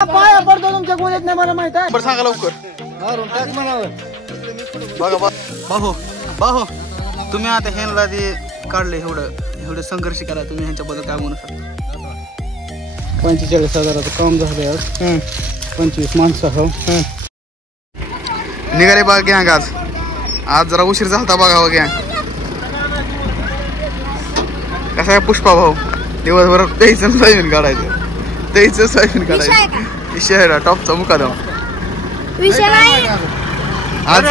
पाया पडतो तुमच्या गोळ्यात नाही मला माहित आहे. बरं सांगा लवकर. बघा बाहो बाहो तुम्ही आता ह्यांना ते काढले एवढं संघर्ष करा तुम्ही ह्यांच्याबद्दल काय म्हणू शकता? 45,000चं काम झाले आज. 25 माणसं हो. निघाले बघा गॅंग आज जरा उशीर झालता बघा हो गॅंग. कसा आहे पुष्पा भाऊ दिवसभर त्याचं सोयाबीन काढायचं शहर टॉपचा मुकादम विषय नाही. आज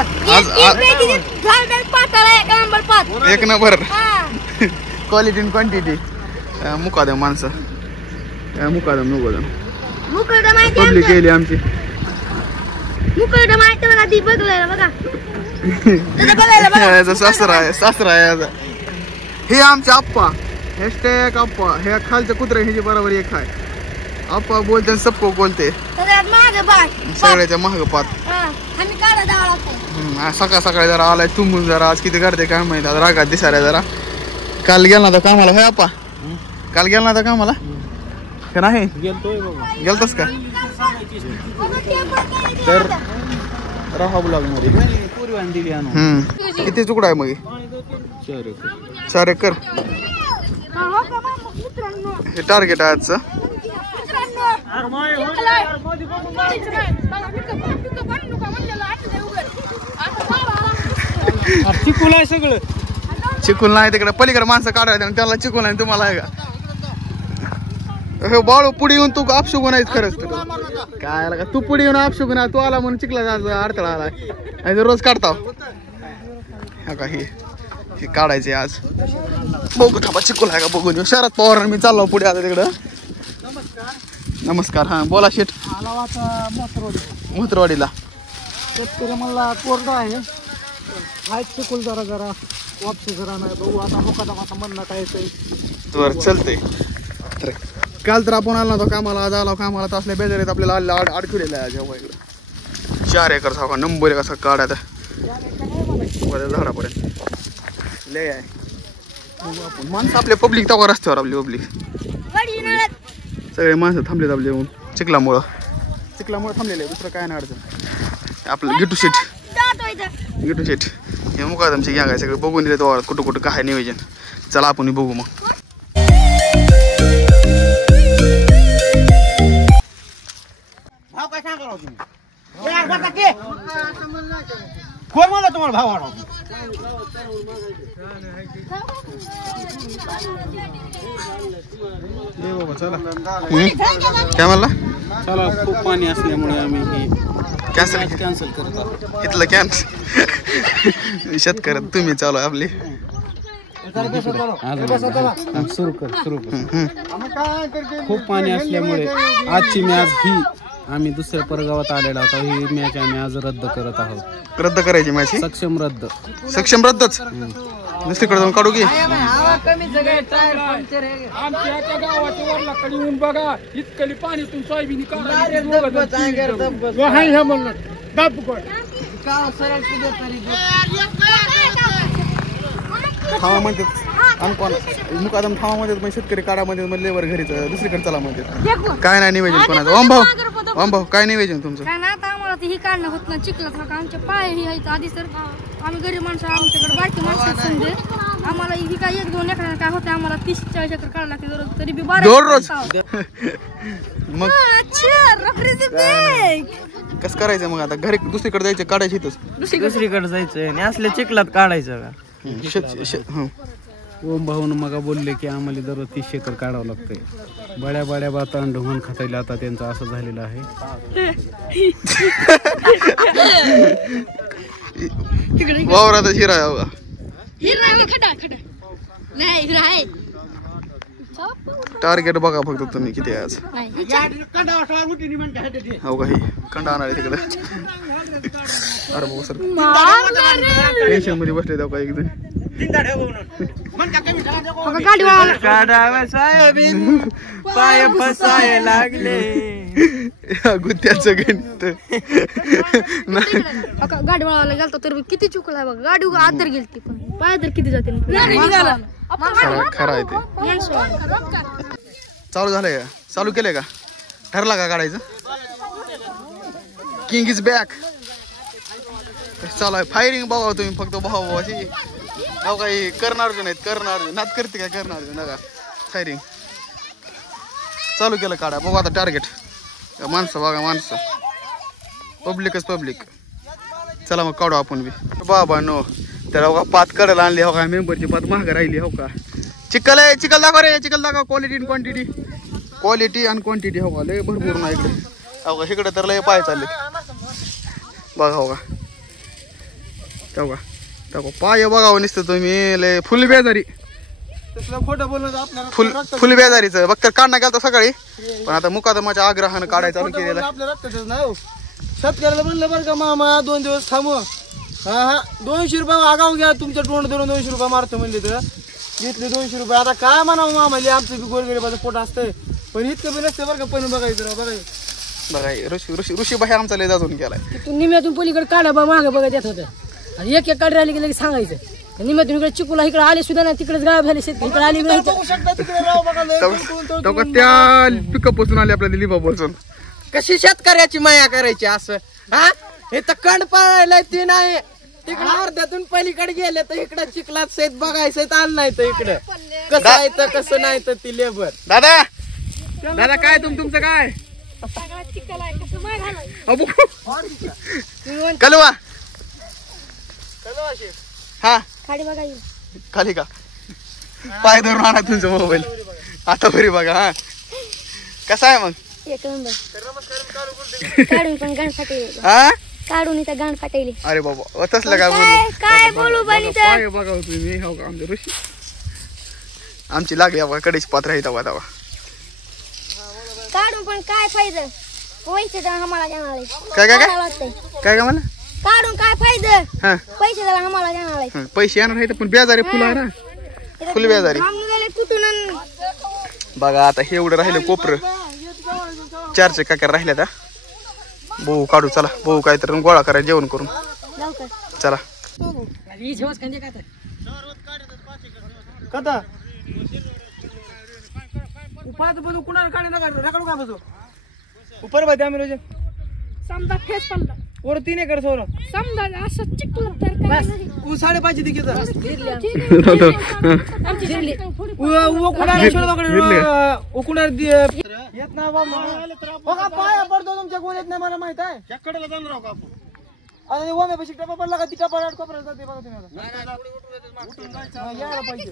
एक नंबर क्वालिटी आणि क्वांटिटी मुकादम माणसं मुकादम पब्लिक केली आमची. सासरा आहे हे आमचे आप्पा हॅशटॅग आप्पा हे खालचं कुत्रा ह्याची बरोबर एक आहे. आप्पा बोलते सबको बोलते सगळ्याच्या महाग पात. सकाळी जरा आलाय तुंबून जरा आज किती करते काय माहिती. आज रागात दिसायला जरा. काल गेला ना कामाला होय आप्पा? काल गेला ना कामाला का नाही? गेलतस का? तर राहा ब्लॉग मध्ये. किती तुकडा आहे मग? 4 एकर हे टार्गेट आहे आजचं. चिकूल आहे सगळं. चिकूल नाही तिकडे पलीकडे माणसं काढायला त्याला चिकूल नाही तुम्हाला आहे का? हे बाळू पुढे येऊन तू आपशुगून आहेस खरंच. काय का तू पुढे येऊन आपशुगून तू आला म्हणून चिकला अडथळा आलाय. रोज काढता का हे काढायचे आज. बघू थांबा चिकूल आहे का बघून येऊ. शरद पवार मी चाललो पुढे आता तिकडं. नमस्कार. हा बोला शेठ. मोहतरवाडीला शेतकरी मला कोरडा आहे. हाय चिकूल जरा वापसी जरा नाही बघू आता मुकादमाचा म्हणणं काय तर चलतंय. तर काल तर आपण आलो नव्हतो कामाला. आज आलो कामाला तर असल्या बेजारीत आपल्याला अडकलेला आहे जेव्हा इकडं. 4 एकर साखा नंबर कसा काढायचा झाडापर्यंत लय आहे. माणसं आपल्या पब्लिक तवा रस्त्यावर आपली पब्लिक सगळे माणसं थांबलेत आपले येऊन चिखलामुळं थांबलेले. दुसरं काय नाही अडचण. आपलं गिटू शेठ हे मुकादमचे गॅंग आहे सगळे. बघून येते वावरात कुठं कुठं काय नियोजन. चला आपण बघू मग. भाव काय सांगा तुम्ही? कोण म्हणलं तुम्हाला भाव वाढवा? काय म्हणला? चला खूप पाणी असल्यामुळे आम्ही कॅन्सल करत आहोत. इथलं कॅन्सल शेतकऱ्यात तुम्ही चालू आपली. सुरू कर. खूप पाणी असल्यामुळे आजची मॅच ही आम्ही दुसऱ्या परगावात आलेला होता. ही मॅच आम्ही आज रद्द करत आहोत. रद्द करायची मॅच? सक्षम रद्दच. दुसरीकडे जाऊन काढू की? बघा इतकली पाणी सोयाबीन थांबा म्हणतात मुकादम थांबा म्हणतात. शेतकरी काढा म्हणतात. लेबर घरीच दुसरीकडे चला म्हणतात. काय नाही निवेदन कोणाचं? ओम भाऊ काय निवेदन तुमचं? काय ना आता आम्हाला ही काढणं होत ना चिखलात आमच्या पाय ही आहेत आधी. सर आम्ही गरीब माणसं आमच्याकडे बारकी माणसं समजे आम्हाला ही काय 1-2 एकर काय होते. आम्हाला 30-40 एकर काढायला लागते दररोज. तरी बी दररोज मग कसं करायचं मग? आता घरी दुसरीकडे जायचं काढायचं इथंच दुसरीकडे जायचं आणि असल्या चिखलात काढायचं का? ओम भाऊन मग बोलले की आम्हाला दररोज 30 एकर काढावं लागतंय. बड्या बातान ढोहून खातायला आता त्यांचं असं झालेलं आहे. वावरात हिरा टार्गेट बघा फक्त तुम्ही किती आहे आज. हो का? ही कंडा आणणार आहे तिकडे. अरे भाऊ सर टेन्शन मध्ये बसले जाऊ का एकदम. पाय फसाय लागले गुत्याचं गणित. गाडी वळायला गेलता तर किती चुकला बघ. गाडी आदर गेलती पण पाय तर किती जाते. खरं आहे ते. चालू झालंय का? चालू केलंय का? ठरला का काढायचं? King is back. चालू आहे फायरिंग बघा तुम्ही फक्त भावाची. हो काही करणार नाही करणार नात करते काय करणार नका. फायरिंग चालू केलं काढा बघू आता टार्गेट. माणसं बघा माणसं पब्लिकच पब्लिक. चला मग काढू आपण बी बाबा नो. तर हो का पात काढायला आणली हो का मेंबरची पात महाग राहिली हो का. चिकल आहे चिकल दाखव रे चिकल दाखव. क्वालिटी आणि क्वांटिटी क्वालिटी आणि क्वांटिटी हो का लय भरपूर नाही इकडे हो का. इकडे तर लय पाय चालले बघा हो का. हो का पाय बघावं नुसतं तुम्ही लय फुल बेजारी. खोटं बोलणं आपल्याला फुल बेजारीचं बघतर काढणं गेलं सकाळी पण आता मुकादमाच्या आग्रहानं काढायचं चालू केलेलं. आपल्या रक्तातच नाही. शेतकऱ्याला म्हणलं बरं का मामा 2 दिवस थांबव. हा 200 रुपये आगाव घ्या. तुमच्या तोंड धरून 200 रुपये मारतो म्हणले तर घेतले 200 रुपये. आता काय म्हणावं मामा आमचं बी गोरगरिबाचं पोट असतंय पण इतकं बी नसतं बरं का. पण बघायचं बघा ऋषी बाई आमचा लय जाजून गेलाय. तू निम्यातून पलीकडे काढा बा मागं बघत येत होतं आणि एक काढ राहिली की लगेच सांगायचं. निम्यातून इकडे चिकूला इकडे आले सुद्धा नाही तिकडेच गायब झाले शेतकरी इकडे आली नाही. त्या पिकअप पासून आले आपल्या लिंबापासून. कशी शेतकऱ्याची माया करायची असं. हा हे तर कंड पळायला ती नाही. तिकडे अर्ध्यातून पलीकडे गेले तर इकडे चिखलात शेत बघायचं आण नाही तर इकडं कसं आहे तर कसं नाही तर ती लेबर. दादा दादा काय तुमचं काय कलवा हा खाली बघा खाली का पाय धरून आणा तुमचा मोबाईल आता बरी बघा. हा कसा आहे मग. एक नंबर काढून पण गाण फाटेली. हा काढून इथं गाण फाटेली. अरे बाबा तसलं काय काय बोलू बानी तर पाय बघा तुम्ही हो का. आमच्या ऋषी आमची लागली बघा कडेची पात्र आहे तवा तवा. काढून पण काय फायदा पैसे द्या आम्हाला देणार आहे. काय काय काय काय मला काढून काय फायदा हा पैसे द्या आम्हाला देणार आहे. पैसे येणार आहे पण बेजारी फुल आहे ना फुल बेजारी. कुठून बघा आता हे एवढं राहिलं कोपर 4 काकर राहिल्या त्या. भाऊ काढू चला भाऊ काहीतरी गोळा करा जेवण करून चला. कथा पाच बसू कुणाला काढी नका काढू का बसू उपर बाय आम्ही रोज समजा फेस पडला वर 3 एकर सोर समजा असं चिकलं तर काय नाही. 5.5 दिकीचा येत ना बघा पाया पडतो तुमच्या कोण येत नाही मला माहित आहे. कडेला जाणार आहो का आपण. आता ओम्यापाशी टपा पडला का ती टपा कोपऱ्यात जाते बघा तुम्ही आता. यायला पाहिजे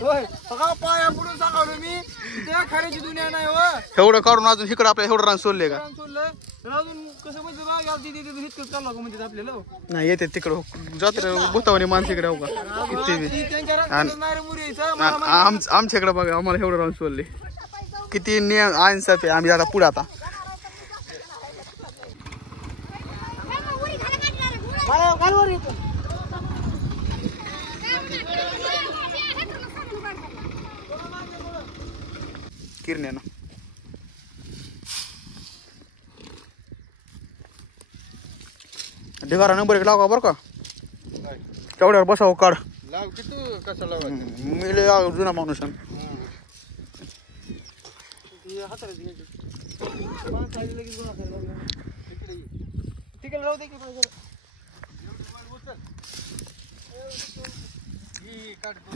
होय. बघा पाया पडून सांगावलं मी त्या खऱ्याची दुनिया नाही हो. एवढं काढून अजून इकडं आपल्या एवढं रान सोडले का सोडलं अजून कसं म्हणजे बघा इतकंच चालू का म्हणजे आपल्याला नाही येते तिकडं जात भूतावानी माणसं इकडे हो का किती आमच्याकडे बघा आम्हाला एवढं रान सोडले किती आन्सर आहे. आम्ही आता पुढे आता किरण्यानं ढिगारा नंबर 1 लाव का बरं का. तेवढ्यावर बसावं काढ मी लय जुना माणूस आहे.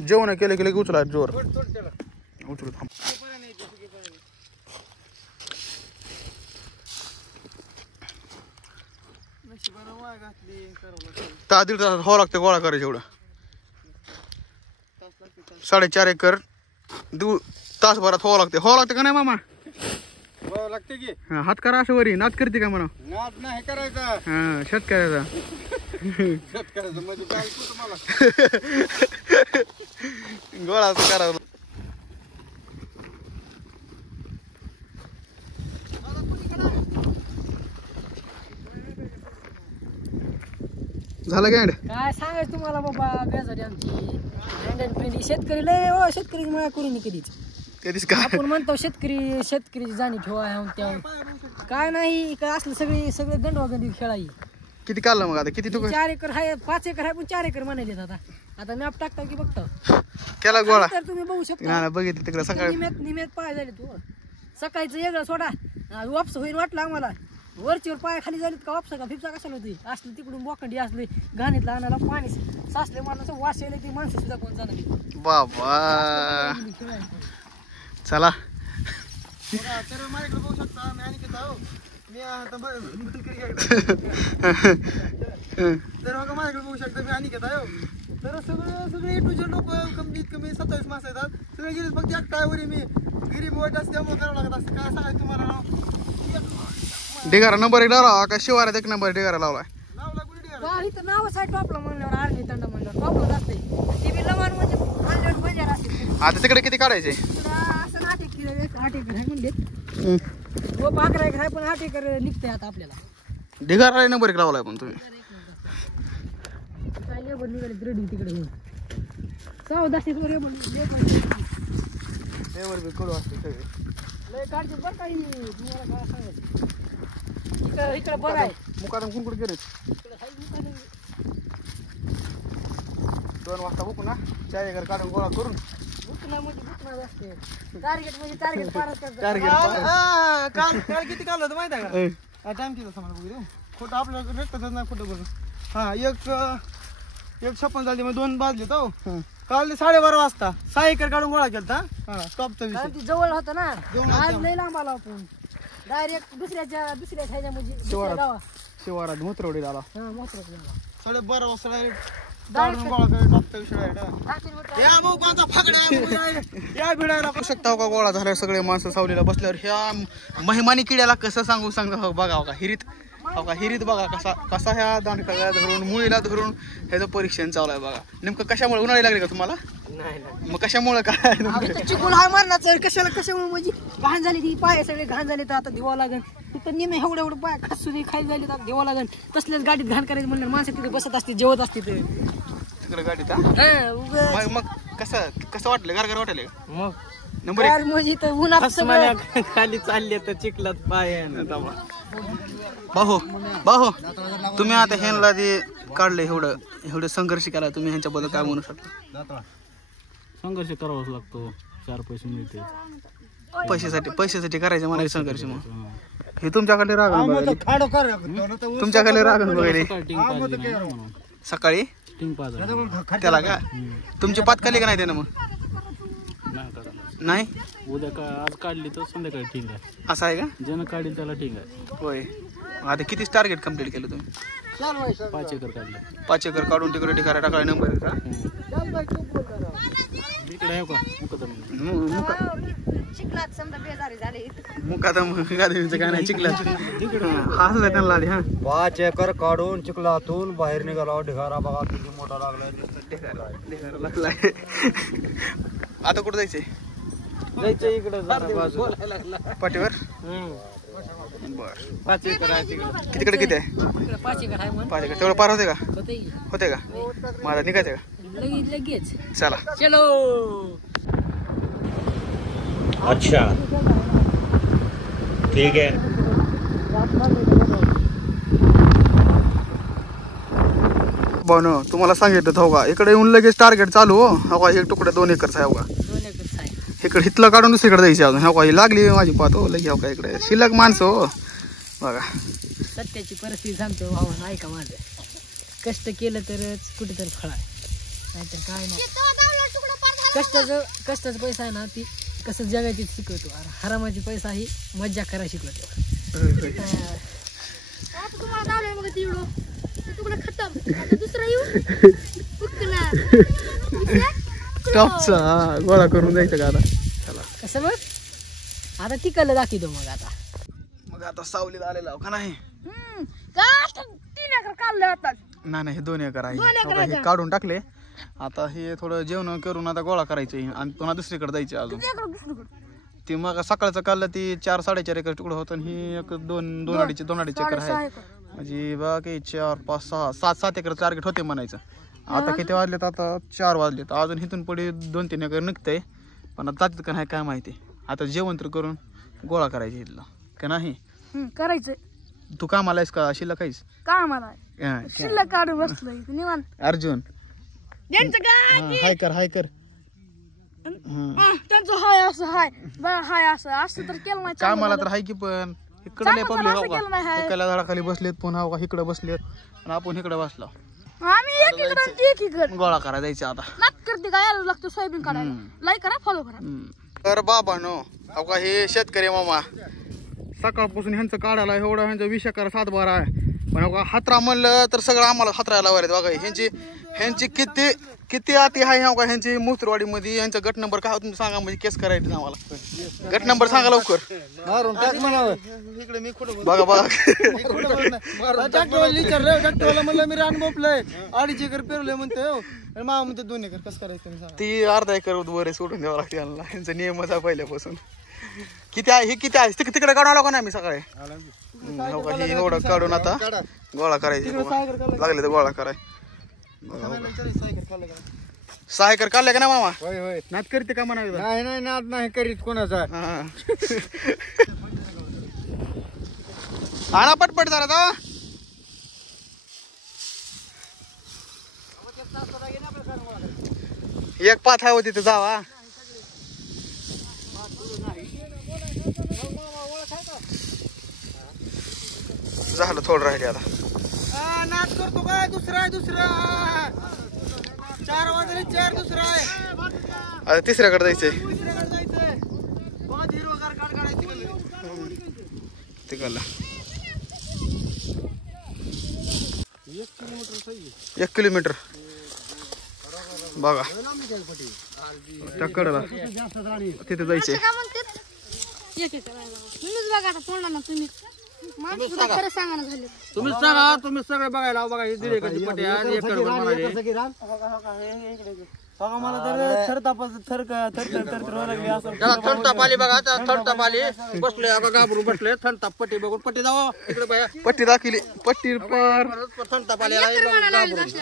जेवण केलं की उचला जोर उचलू थांब. दीड तास व्हावं लागतं गोळा करायचं एवढं. 4.5 एकर तासभरात व्हावं लागते का नाही मामा. लागते की हात करा असं वरी नाद करते का म्हणा. नाद नाही करायचा हा शेतकऱ्याचा शेतकऱ्याचं म्हणजे काय तुम्हाला गोळा करा. झालं काय काय सांगायचं तुम्हाला बाबा बेजारी आमची शेतकरी लय हो. शेतकरी मला कोणी नाही कधीच कधीच का आपण म्हणतो शेतकरी जाणीव ठेवा त्या काय नाही काय असलं सगळे दंडवागंडी खेळाई. किती काढलं मग आता किती तू 4 एकर आहे 5 एकर आहे पण 4 एकर म्हणाले आता मॅप टाकता की बघता केला गोळा तर तुम्ही बघू शकता. बघितलं तिकडे सकाळी निम्यात पाय झाले तू. सकाळचं वेगळं सोडा वापस होईल वाटलं आम्हाला. वरची वर पाय खाली झालीत का वापसा का फिपसा कशाला होती असली तिकडून बोकंडी असली घाणीतला आणायला पाणी साचले माणसं वास यायला ती माणसं सुद्धा कोण जाणार बाबा चला तर माझ्याकडे बघू शकता मी आणि घेता मी आता तर बघा माझ्याकडे बघू शकता मी आणि घेता तर सगळे ए टू झेड लोक कमी 27 माणसं येतात सगळे गेले फक्त एक टायवर मी गरीब वाईट असते त्यामुळे करावं लागत असतं काय सांगायचं तुम्हाला ढिगारा नंबर 1 लावला का शिवारात 1 नंबर ढिगारा लावलाय. नावला कुठे ढिगारा? गाडी तर नावच आहे टॉपला म्हणल्यावर आर्मी तंडा म्हणल्यावर टॉपला असते ती बी लवान म्हणजे म्हणल्यावर बजार असते. आता तिकडे किती काढायचे? असं 8 एकर आहे म्हणले व 11 एकर आहे पण 8 एकर निघतंय आता आपल्याला. ढिगारा नंबर 1 लावलाय पण तुम्ही काय लेबर निघाले रेडी तिकडे घेऊन 14 वर ड्रायव्हर बी कडू असते सगळे लय काढते बरं काही तुम्हाला काय सांगायचं इकडे बरं आहे. मुकादम कुण कुठे गेले? इकडे हाय मुकादम. 2 वाजता बघू ना 4 एकर काढून गोळा करून बुकना म्हणजे बुकना असते टार्गेट म्हणजे टार्गेट पारच करतात. काल किती काढलं होतं माहिती आहे का? टाइम किती असं मला बघू दे खोटं आपल्याला भेटतच नाही खोटं बोलून. हा एक 56 झाली मग 2 बाजले तो काल 12:30 वाजता 6 एकर काढून गोळा केलता टॉपचा कारण विषय. ती जवळ होतं ना जवळ आज होतं. लय लांब आलो आपण डायरेक्ट दुसऱ्या ह्याच्या म्हणजे शिवारात. गावा शिवारात मोत्रवडी झाला. हा मोठं गावा 12:30 वाजता डायरेक्ट काढून गोळा केला टॉपचा विषय या भाऊ कोणता फगड्या या भिडायला बघू शकता का गोळा झाल्यावर सगळे माणसं सावलीला बसल्यावर ह्या महिमानी किड्याला कसं सांगा हो बघा का हिरीत हो का हिरीत बघा कसा ह्या दांडकाला धरून मुळीला धरून ह्याचं परीक्षण चालू आहे बघा. नेमकं कशामुळे उन्हाळी लागली का तुम्हाला? नाही मग कशामुळे काय चिकून आहे मरणाचं कशामुळे म्हणजे घाण झाली ती पाय सगळे घाण झाले तर आता धुवा लागेल तिथं निमे एवढं पाय खासून खाली झाले तर धुवा लागेल तसल्याच गाडीत घाण करायचं म्हणलं माणसं तिथे बसत असते जेवत असते ते तिकडे गाडीत मग कसं वाटलं गारगार वाटले मग नंबर 1 म्हणजे इथं उन्हात सगळं खाली चालले तर चिखलात पाय बाहो तुम्ही आता ह्यांना जे काढले एवढं संघर्ष केला तुम्ही ह्यांच्याबद्दल काय म्हणू शकता? संघर्ष करावाच लागतो 4 पैसे मिळते पैशासाठी करायचे मला हे संघर्ष. मग हे तुमच्याकडे राग तुमच्याकडे राग वगैरे सकाळी टिंग पाजा त्याला का तुमची पात खाली का नाही त्यानं मग नाही उद्या का आज काढली तर संध्याकाळी ठीक आहे. असं आहे का? ज्यानं काढली त्याला ठीक आहे. होय. आता किती टार्गेट कम्प्लीट केलं तुम्ही? 5 एकर काढलं. 5 एकर काढून तिकडे ठिकाणी टाकाय नंबर का इकडे आहे का मुकदम चिखलात समजा बेजारी झाले मुकादम गादीचं काय नाही चिखला हा असं त्यांना आधी हा 5 एकर काढून चिखलातून बाहेर निघाला ढिगारा बघा किती मोठा लागलाय. ढिगारा लागलाय. आता कुठं जायचंय? जायचं इकडे पाठीवर बर 5 एकर आहे तिकडे. तिकडे किती आहे? 5 एकर आहे म्हणून 5 एकर तेवढं पार होते का? होते का माझा निघायचं का? लगेच चला चलो. अच्छा ठीक है. भाऊ तुम्हाला सांगितलं हो का इकडे येऊन लगेच टार्गेट चालू हो का. एक तुकडा 2 एकरचा आहे हो का. 2 एकर आहे इकडे हितलं काढून दुसरीकडे जायची अजून हो का. ही लागली माझी पाहत हो लगे हो का. इकडे शिल्लक माणसं हो बघा. सत्याची परिस्थिती सांगतो भावा नाही का माझं कष्ट केलं तरच कुठेतरी फळ आहे नाहीतर काय नाही. कष्टाचा पैसा आहे ना ती कसं जगायची शिकवतो आणि हरामाची पैसा ही मज्जा करायला शिकवतो. तुम्हाला दावलं बघा तिकडं तुकडा खतम आता दुसरा येऊ टॉपचा गोळा करून जायचं का आता. चला कसं मग आता तिकडलं दाखवतो मग आता सावलीत आलेला का नाही? 3 एकर काढलं आता नाही हे 2 एकर आहे. हे काढून टाकले. आता हे थोडं जेवण करून आता गोळा करायचे आणि पुन्हा दुसरीकडे जायचे अजून. ती मग सकाळचं काढलं ती 4-4.5 एकर तुकडं होतं आणि ही एक 2-2.5 एकर आहे. म्हणजे बाकी 4-5-6-7 एकर टार्गेट होते म्हणायचं. आता किती वाजलेत? आता 4 वाजलेत. अजून इथून पुढे 2-3 एकर निघतंय पण आता जातात का नाही काय माहिती. आता जेवण तर करून गोळा करायचे इथलं का नाही करायचं. तू कामाला आहेस का शिल्लक आहेस? कामाला शिल्लक काढून बसलोय निवांत. अर्जुन हाय कर त्यांचं हाय असं हाय बघा हाय असं तर केलं नाही काय मला तर हाय की पण इकडे लय पब्लिक हो केलं नाही का हाय. एकाला झाडाखाली बसलेत पुन्हा हो का इकडे बसलेत आणि आपण इकडे बसलो आम्ही एकीकडे गोळा करा जायचं आता नाक करते काय यायला लागतं सोयाबीन काढायला लाईक करा फॉलो करा तर बाबानो हो का हे शेतकरी मामा सकाळपासून ह्यांचं काढायला एवढं ह्यांचं 20 एकर 7-12 आहे पण हो का हातरा म्हणलं तर सगळं आम्हाला हातरायला लावायला बघा ह्यांची किती आती आहे हो का ह्यांची मूत्रवाडीमध्ये यांचा गट नंबर काय तुम्ही सांगा म्हणजे केस करायचं आम्हाला गट नंबर सांगा लवकर इकडे मी खोटं बघा ट्रॅक्टरवाला विचारलं ट्रॅक्टरवाला म्हणलं मी रान मोपलंय 2.5 एकर पेरलंय म्हणतोय हो आणि मामा म्हणते 2 एकर कसं करायचं तुम्ही सांगा. ती अर्धा एकर वर सोडून द्यावं लागते यांना ह्यांचा नियमच आहे पहिल्यापासून किती आहे हे किती आहे तिकडे काढून आलो का नाही मी सकाळी हो का हे एवढं काढून आता गोळा करायची लागले तर गोळा कराय 6 एकर काढले का ना मामा होय होय नात करते का म्हणा नाही नाद नाही करीत कोणाचा आणा पटपट जरा जावा एक पाथ आहे तिथे जावा झालं थोडं राहिले आता नाच करतो काय दुसरा 4 वाजले 4 दुसरा आहे आता तिसऱ्याकडे जायचंय दुसऱ्याकडे जायचंय बहुत हिरवगार काढायची तिकडला 1 किलोमीटर बघा त्या कडेला तिथे जायचंय काय म्हणते एक एक तुम्हीच बघा आता तोंडाला तुम्ही माणूस सुद्धा खरं सांगा ना झाले तुम्ही सगळे बघायला बघा हे 1.5 एकरची पट्टी आहे 1 एकर म्हणाले बघा मला तर थर लागली असं थंडताप आली बघा थंडताप आली बसले अगं घाबरून बसले थंडताप पट्टी बघून पट्टी जावं इकडे बाया पट्टी दाखवली पट्टी पार थंडताप आली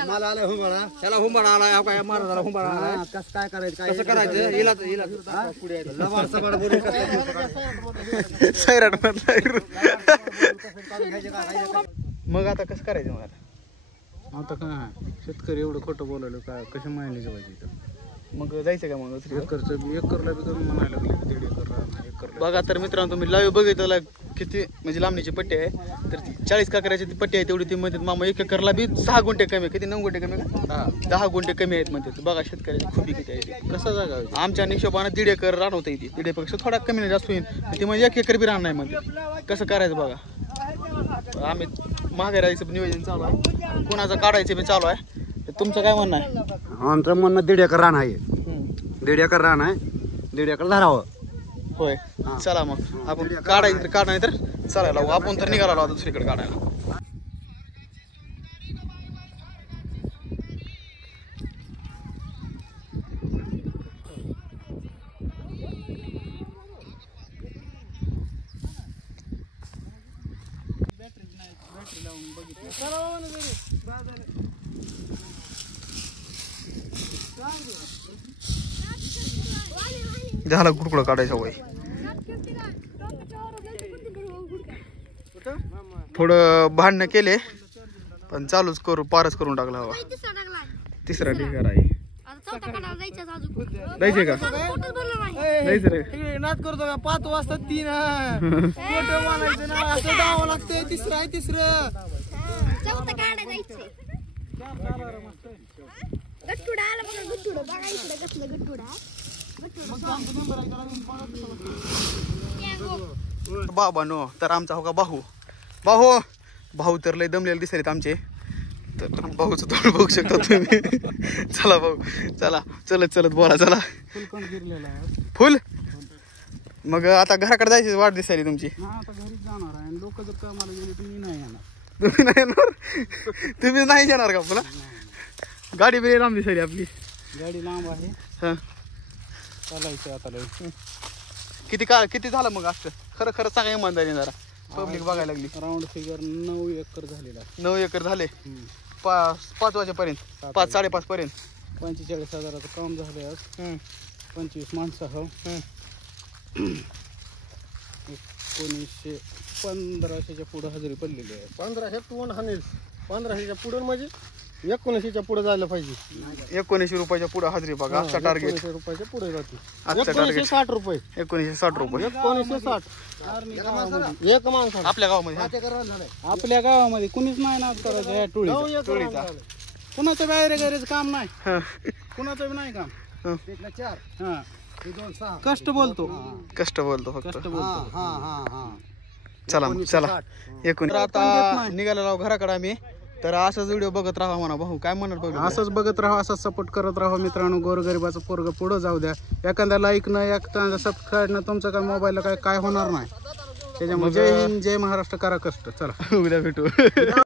मला आलाय हुंबाळा त्याला हुंबाळा आलाय हो काय महाराजाला हुंबाळा आलाय कसं काय करायचं कसं करायचं हिला पुढे लबाड सबाड बोलून सैराट मग आता कसं करायचं मग आता काय शेतकरी एवढं खोटं बोलायला काय कशा मायने जेवायची मग जायचं का मग एकरला बी कमी म्हणायला लागले 1.5 एकर बघा तर मित्रांनो तुम्ही लाईव्ह बघितलं किती म्हणजे लांबणीची पट्टी आहे तर ती 40 काकऱ्याची ती पट्टी आहे तेवढी ती म्हणतात मामा 1 एकरला बी 6 गुंठे कमी किती 9 गुंठे कमी का 10 गुंठे कमी आहेत म्हणतात बघा शेतकऱ्याची खुबी किती आहे कसं जागा आमच्या हिशोबाने 1.5 एकर रान होतं इथे 1.5 पेक्षा थोडा कमी नाही जास्त होईल ती म्हणजे 1 एकर बी रान नाही म्हणते कसं करायचं बघा आम्ही महागाईचं नियोजन चालू आहे कोणाचं काढायचं बी चालू आहे तुमचं काय म्हणणं आहे आमचं म्हणणं 1.5 एकर रान आहे 1.5 एकर रान आहे 1.5 एकर धरावं होय चला मग आपण काढायचं तर काढ नाही तर चालायला आपण तर निघाला आता दुसरीकडे काढायला झाला कुडकुडा काढायचा वय थोडं भांडणं केले पण चालूच करू पारच करून टाकला हवा तिसरा ढिगारा आहे जायचंय का जायचं रे नाच करतो का 5 वाजता 3 म्हणायचं ना असं जावं लागतंय तिसरं आहे तिसरं बाबा नो तर आमचा हो का भाऊ तर लय दमलेले दिसलेत आमचे तर भाऊचं तोंड बघू शकता तुम्ही चला भाऊ चला चलत बोला चला फुल मग आता घराकडे जायची वाट दिसायली तुमची आता घरीच जाणार आहे लोक जर कामाला गेले तर मी नाही येणार तुम्ही नाही येणार का आपला गाडी बिडी लांब दिसायली आपली गाडी लांब आहे हा चालायचं आता लय किती झालं मग असं खरं सांगा इमानदारी जरा पब्लिक बघायला लागली राऊंड फिगर 9 एकर झालेला 9 एकर झाले 5 वाजेपर्यंत 5-5:30 पर्यंत 45,000चं काम झालं आज 25 माणसं 1915च्या पुढे हजेरी पडलेली आहे 1500 टोन हानेल 1500च्या पुढून म्हणजे 1900च्या पुढे जायला पाहिजे. 1900 रुपयाच्या पुढे हजरी बघा. आजचा टार्गेट 1900 रुपयाच्या पुढे जाते. आजचा टार्गेट 1960 रुपये. 1960 रुपये 1960 एक माणसाला आपल्या गावामध्ये. आपल्या गावामध्ये कुणीच नाही नाद करायचं ह्या टोळीचा. कुणाचं बाहेर गैरेच काम नाही, कुणाचं बी नाही काम. हा कष्ट बोलतो, कष्ट बोलतो फक्त. कष्ट बोलतो. चला चला एकूण आता निघालेलो घराकडे आम्ही. तर असाच व्हिडिओ बघत राहा म्हणा भाऊ. काय म्हणत बघ, असंच बघत राहा, असंच सपोर्ट करत राहा मित्रांनो. गोरगरिबाचं पोरग पुढं जाऊ द्या. एखादा लाईक न एखादा सबस्क्राईब न तुमचं काय मोबाईलला काय होणार नाही. त्याच्यामुळे जय हिंद, जय महाराष्ट्र, करा कष्ट. चला उद्या भेटू.